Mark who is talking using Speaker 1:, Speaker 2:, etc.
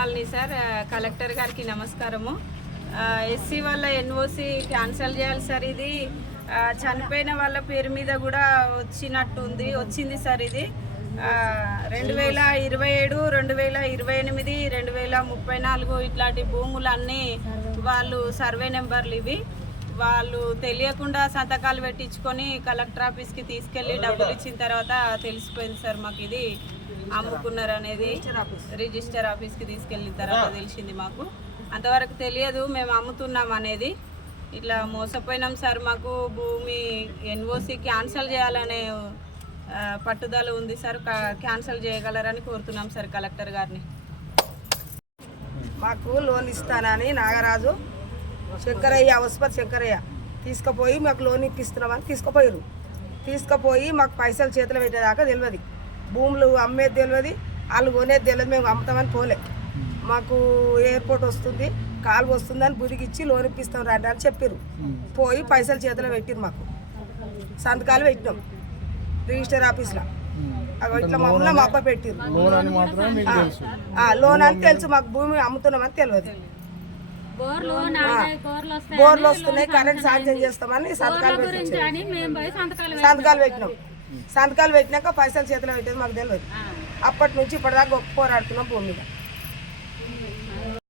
Speaker 1: Colony sir collector గారికి నమస్కారము. SC వాళ్ళ ఎన్ఓసి క్యాన్సిల్ చేయాలి సార్ ఇది. చనిపోయిన వాళ్ళ పేరు మీద కూడా వచ్చినట్టు ఉంది వచ్చింది సార్ ఇది. రెండు వేల ఇరవై ఏడు రెండు వేల ఇరవై ఎనిమిది రెండు వేల ముప్పై నాలుగు ఇట్లాంటి భూములన్నీ వాళ్ళు సర్వే నెంబర్లు ఇవి. వాళ్ళు తెలియకుండా సంతకాలు పెట్టించుకొని కలెక్టర్ ఆఫీస్కి తీసుకెళ్ళి డబ్బులు ఇచ్చిన తర్వాత తెలిసిపోయింది సార్ మాకు ఇది అమ్ముకున్నారు అనేది రిజిస్టర్ ఆఫీస్కి తీసుకెళ్ళిన తర్వాత తెలిసింది మాకు. అంతవరకు తెలియదు మేము అమ్ముతున్నాం అనేది. ఇట్లా మోసపోయినాం సార్ మాకు. భూమి ఎన్ఓసి క్యాన్సిల్ చేయాలనే పట్టుదల ఉంది సార్. కా- క్యాన్సిల్ చేయగలరని కోరుతున్నాం సార్ కలెక్టర్ గారిని.
Speaker 2: మాకు లోన్ ఇస్తానని నాగరాజు శంకరయ్య అవసపతి శంకరయ్య తీసుకుపోయి మాకు లోన్ ఇప్పిస్తున్నామని తీసుకుపోయారు. తీసుకుపోయి మాకు పైసలు చేతిలో పెట్టేదాకా తెలియదు భూములు అమ్మేది తెలియదు వాళ్ళు కొనేది తెలియదు మేము అమ్ముతామని పోలే. మాకు ఎయిర్పోర్ట్ వస్తుంది కాలు వస్తుందని బుదిగిచ్చి లోన్ ఇప్పిస్తాం రండి అని చెప్పారు. పోయి పైసలు చేతిలో పెట్టిరు మాకు. సంతకాలు పెట్టినాం. రిజిస్టర్ ఆఫీస్లో. అగో ఇట్లా మమ్మల్ని మా అబ్బ పెట్టిరు.
Speaker 3: లోన్ అని తెలుసు.
Speaker 2: మాకు భూమి అమ్ముతున్నామని తెలియదు
Speaker 4: బోర్లు
Speaker 2: వస్తున్నాయి కరెంట్ సాంక్షన్ చేస్తామని
Speaker 4: సంతకాలు
Speaker 2: సంతకాలు పెట్టినాం. సంతకాలు పెట్టినాక పైసలు చేతిలో పెట్టేది మాకు తెలియదు. అప్పటి నుంచి ఇప్పటిదాకా గొప్ప పోరాడుతున్నాం భూమి మీద.